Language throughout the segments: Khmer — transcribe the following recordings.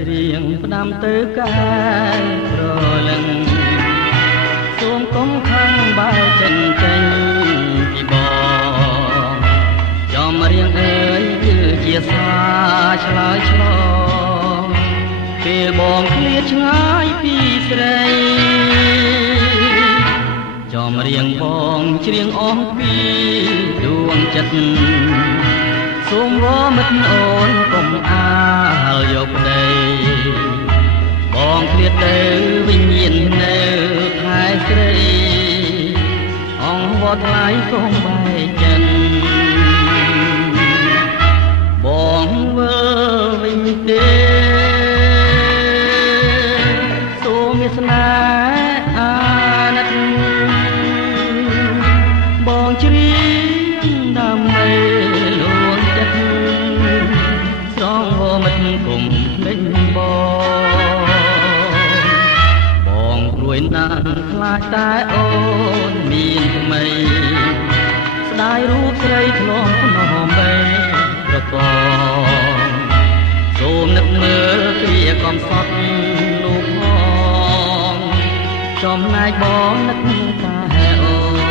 ច្រៀងផ្ដាំទៅកាយប្រលឹងសូមកុំខឹងបើចិនចេញពីបងចំរៀងអើយគឺជាសាឆ្លើយឆ្លងពេលបងឃ្លាតឆ្ងាយពីស្រីចំរៀងបងច្រៀងអស់ពីដួងចិត្តសូមវមិត្តអូនកុំអាលយកប្តីបងឃ្លាតទៅវិញ្ញាណនៅថែស្រីអងវត្តថ្លៃកុំបែកចិនបងវើវិញទេសូមវាសនាអាណិតបងច្រៀងដើម្បីលួងចិត្តស្រងវមិត្តគុំភ្លេចបងព្រួយណាស់ខ្លាចតែអូនមានថ្មីស្ដាយរូបស្រីធ្នមភ្នំបែប្រកងសូមនឹកមើលគ្រាកំសត់នោះផងចំណែកបងនឹកតែអូន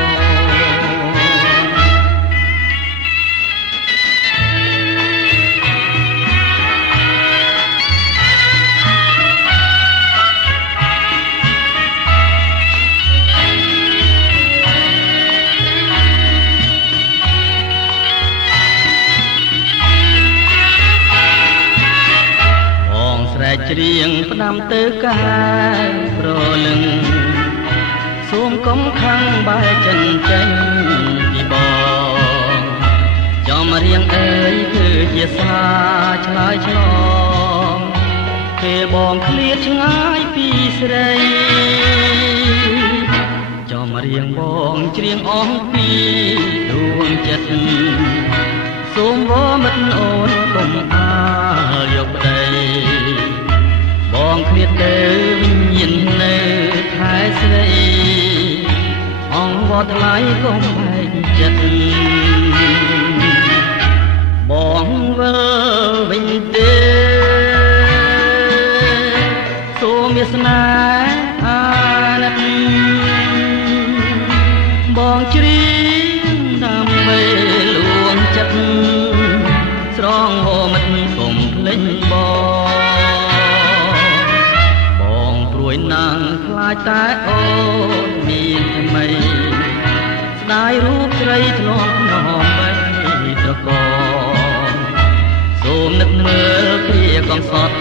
ច្រៀងផ្ដាំទៅកាយប្រលឹងសូមកុំខឹងបែកចិនចេញពីបងចំរៀងអើយគឺជាសាឆ្លើយឆ្លងពេលបងឃ្លាតឆ្ងាយពីស្រីចំរៀងបងច្រៀងអស់ពីដួងចិត្តសូមវមិត្តអូនកុំអាលយកប្តីបងឃ្លាតទៅវិញ្ញាណនៅថែស្រីអងវត្តថ្លៃកុំបែកចិត្តបងវើវិញទេសូមវាសនាអាណិតបងច្រៀងដើម្បីលួងចិត្តស្រងវមិត្តកុំភ្លេចណាងខ្លាចតែអូនមានថ្មីស្ដាយរូបស្រីធ្នមភ្នំបែត្រកងសូមនឹកមើលគ្រាកំសត់